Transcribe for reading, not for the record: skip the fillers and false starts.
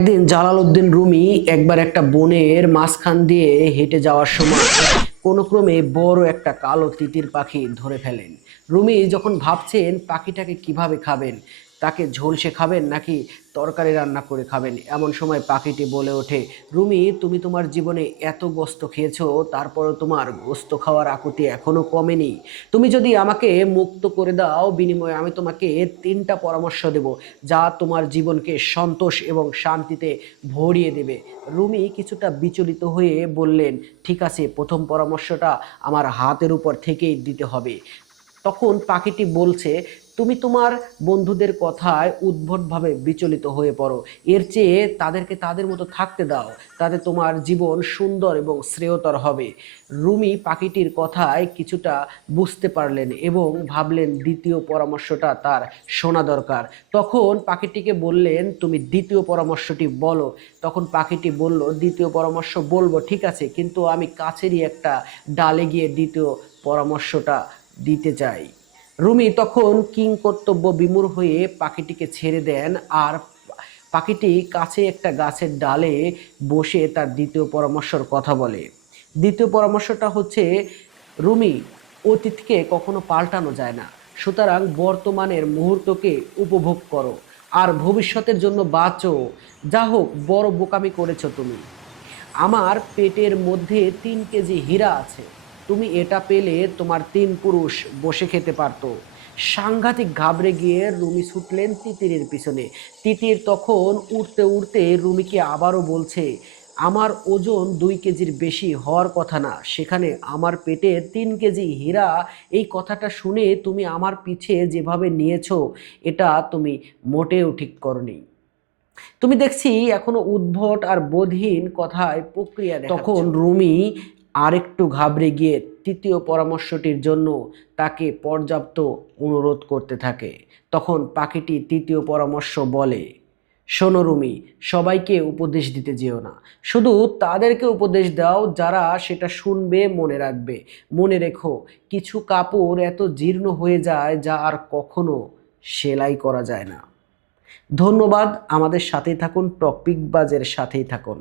একদিন Jalaluddin Rumi একবার একটা বনের মাঝখান দিয়ে হেঁটে যাওয়ার সময় কোনো ক্রমে বড় একটা কালো তিতির পাখি ধরে ফেলেন। রুমি যখন ভাবছেন পাখিটাকে কিভাবে খাবেন, তাকে ঝলসে খাবেন নাকি তরকারি রান্না করে খাবেন, এমন সময় পাখিটি বলে ওঠে, রুমি, তুমি তোমার জীবনে এত গোস্ত খেয়েছো, তারপরও তোমার গোস্ত খাওয়ার আকুতি এখনো কমেনি। তুমি যদি আমাকে মুক্ত করে দাও, বিনিময়ে আমি তোমাকে 3টা পরামর্শ দেব, যা তোমার জীবনকে সন্তোষ এবং শান্তিতে ভরিয়ে দেবে। রুমি কিছুটা বিচলিত হয়ে বললেন, ঠিক আছে, প্রথম পরামর্শটা আমার হাতের উপর থেকেই দিতে হবে। তখন পাখিটি বলছে, তুমি তোমার বন্ধুদের কথায় উদ্ভটভাবে বিচলিত হয়ে পড়ো, এর চেয়ে তাদেরকে তাদের মতো থাকতে দাও, তাতে তোমার জীবন সুন্দর এবং শ্রেয়তর হবে। রুমি পাখিটির কথায় কিছুটা বুঝতে পারলেন এবং ভাবলেন দ্বিতীয় পরামর্শটা তার শোনা দরকার। তখন পাখিটিকে বললেন, তুমি দ্বিতীয় পরামর্শটি বলো। তখন পাখিটি বলল, দ্বিতীয় পরামর্শ বলবো, ঠিক আছে, কিন্তু আমি কাছেরই একটা ডালে গিয়ে দ্বিতীয় পরামর্শটা দিতে চাই। রুমি তখন কিংকর্তব্য বিমূঢ় হয়ে পাখিটিকে ছেড়ে দেন, আর পাখিটি কাছে একটা গাছের ডালে বসে তার দ্বিতীয় পরামর্শের কথা বলে। দ্বিতীয় পরামর্শটা হচ্ছে, রুমি, অতীতকে কখনো পাল্টানো যায় না, সুতরাং বর্তমানের মুহূর্তকে উপভোগ করো আর ভবিষ্যতের জন্য বাঁচো। যা হোক, বড় বোকামি করেছো তুমি। আমার পেটের মধ্যে 3 কেজি হীরা আছে, তুমি এটা পেলে তোমার 3 পুরুষ বসে খেতে পারতো। সাংঘাতিক ঘাবড়ে গিয়ে রুমি ছুটলেন তিতিরের পিছনে। তিতির তখন উড়তে উড়তে রুমিকে আবারও বলছে, আমার ওজন 2 কেজির বেশি হওয়ার কথা না, সেখানে আমার পেটে 3 কেজি হীরা। এই কথাটা শুনে তুমি আমার পিছে যেভাবে নিয়েছো, এটা তুমি মোটেও ঠিক করনি। তুমি দেখছি এখনো উদ্ভট আর বোধহীন কথায় প্রক্রিয়া দেখাচ্ছ। তখন রুমি আরেকটু ঘাবড়ে গিয়ে তৃতীয় পরামর্শটির জন্য তাকে পর্যাপ্ত অনুরোধ করতে থাকে। তখন পাখিটি তৃতীয় পরামর্শ বলে, শোনো রুমি, সবাইকে উপদেশ দিতে যেও না, শুধু তাদেরকে উপদেশ দাও যারা সেটা শুনবে, মনে রাখবে। মনে রেখো, কিছু কাপড় এত জীর্ণ হয়ে যায় যা আর কখনো সেলাই করা যায় না। ধন্যবাদ, আমাদের সাথেই থাকুন, টপিক বাজের সাথেই থাকুন।